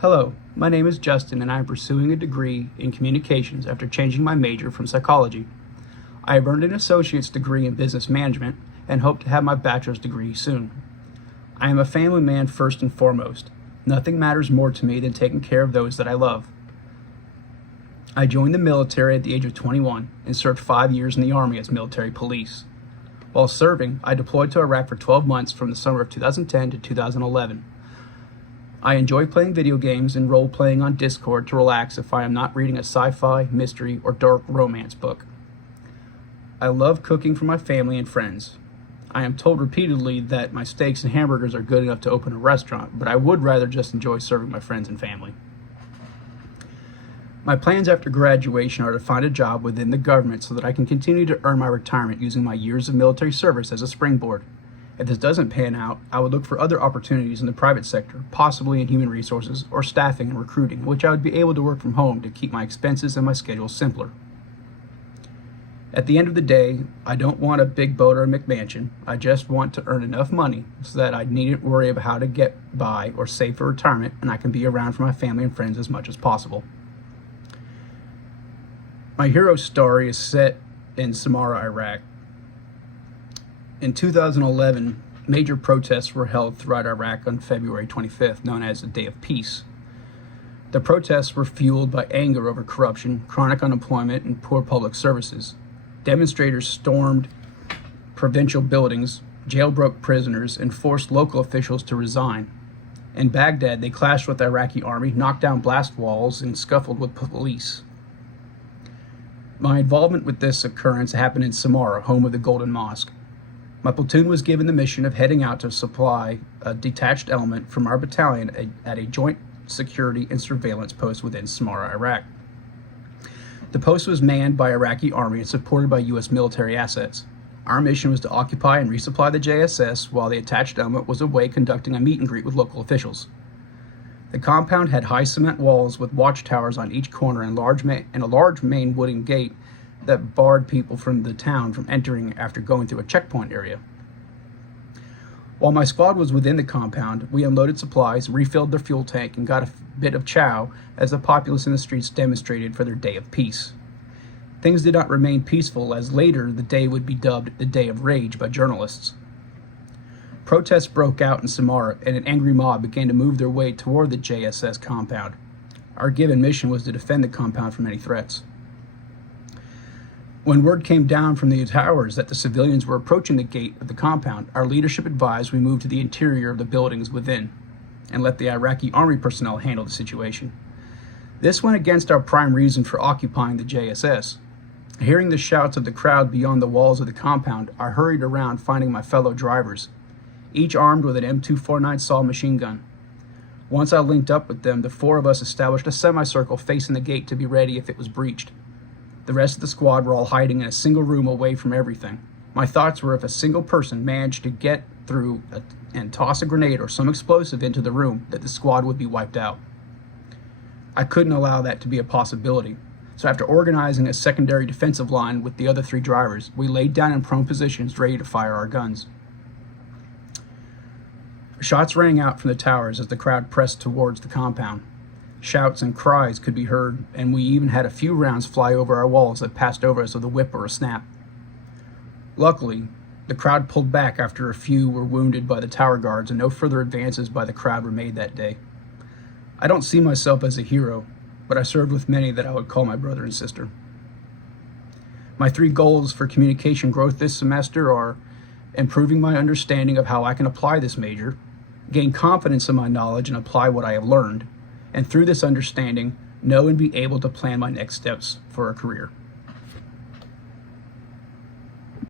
Hello, my name is Justin and I am pursuing a degree in communications after changing my major from psychology. I have earned an associate's degree in business management and hope to have my bachelor's degree soon. I am a family man first and foremost. Nothing matters more to me than taking care of those that I love. I joined the military at the age of 21 and served 5 years in the Army as military police. While serving, I deployed to Iraq for 12 months from the summer of 2010 to 2011. I enjoy playing video games and role-playing on Discord to relax if I am not reading a sci-fi, mystery, or dark romance book. I love cooking for my family and friends. I am told repeatedly that my steaks and hamburgers are good enough to open a restaurant, but I would rather just enjoy serving my friends and family. My plans after graduation are to find a job within the government so that I can continue to earn my retirement using my years of military service as a springboard. If this doesn't pan out, I would look for other opportunities in the private sector, possibly in human resources or staffing and recruiting, which I would be able to work from home to keep my expenses and my schedule simpler. At the end of the day, I don't want a big boat or a McMansion. I just want to earn enough money so that I needn't worry about how to get by or save for retirement, and I can be around for my family and friends as much as possible. My hero story is set in Samarra, Iraq. In 2011, major protests were held throughout Iraq on February 25th, known as the Day of Peace. The protests were fueled by anger over corruption, chronic unemployment, and poor public services. Demonstrators stormed provincial buildings, jailbroke prisoners, and forced local officials to resign. In Baghdad, they clashed with the Iraqi army, knocked down blast walls, and scuffled with police. My involvement with this occurrence happened in Samarra, home of the Golden Mosque. My platoon was given the mission of heading out to supply a detached element from our battalion at a joint security and surveillance post within Samarra, Iraq. The post was manned by Iraqi army and supported by U.S. military assets. Our mission was to occupy and resupply the JSS while the attached element was away conducting a meet and greet with local officials. The compound had high cement walls with watchtowers on each corner and a large main wooden gate that barred people from the town from entering after going through a checkpoint area. While my squad was within the compound, we unloaded supplies, refilled their fuel tank, and got a bit of chow as the populace in the streets demonstrated for their Day of Peace. Things did not remain peaceful, as later the day would be dubbed the Day of Rage by journalists. Protests broke out in Samarra, and an angry mob began to move their way toward the JSS compound. Our given mission was to defend the compound from any threats. When word came down from the towers that the civilians were approaching the gate of the compound, our leadership advised we move to the interior of the buildings within and let the Iraqi army personnel handle the situation. This went against our prime reason for occupying the JSS. Hearing the shouts of the crowd beyond the walls of the compound, I hurried around finding my fellow drivers, each armed with an M249 SAW machine gun. Once I linked up with them, the four of us established a semicircle facing the gate to be ready if it was breached. The rest of the squad were all hiding in a single room away from everything. My thoughts were if a single person managed to get through and toss a grenade or some explosive into the room, that the squad would be wiped out. I couldn't allow that to be a possibility. So after organizing a secondary defensive line with the other 3 drivers, we laid down in prone positions ready to fire our guns. Shots rang out from the towers as the crowd pressed towards the compound. Shouts and cries could be heard, and we even had a few rounds fly over our walls that passed over us with a whip or a snap. Luckily, the crowd pulled back after a few were wounded by the tower guards, and no further advances by the crowd were made that day. I don't see myself as a hero, but I served with many that I would call my brother and sister. My 3 goals for communication growth this semester are improving my understanding of how I can apply this major, gain confidence in my knowledge and apply what I have learned, and through this understanding, know and be able to plan my next steps for a career.